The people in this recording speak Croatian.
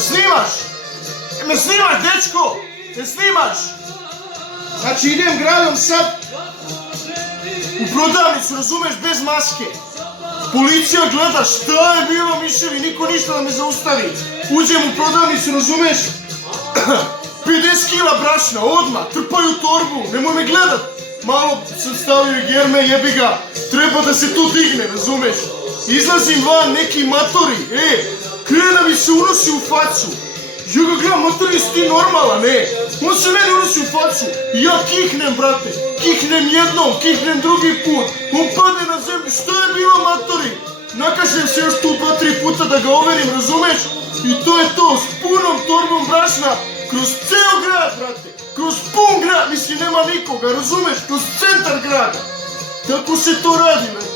snimaš? Me snimaš, dečko? Me snimaš? Znači idem gradom sad u prodavnicu, razumeš, bez maske. Policija gleda šta je bilo, miševi, niko ništa da me zaustavi. Uđem u prodavnicu, razumeš? 50 kila brašna, odmah, trpaju torbu, nemoj me gledat. Malo sam stavio i germe, jebi ga, treba da se to digne, razumeš? Izlazim van, neki matori, krene da mi se unosi u facu. Ja ga gledam, matori, jesi ti normalan, on se meni unosi u facu. Ja kihnem, brate, kihnem jednom, kihnem drugi put. On pade na zemlju, šta je bilo, matori? Nakažem se još tu 2-3 puta da ga overim, razumeš? I to je to, s punom torbom brašna, kroz ceo grad, brate. Kroz pun grad, mislim, nema nikoga, razumeš? Kroz centar grada. Tako se to radi, brate.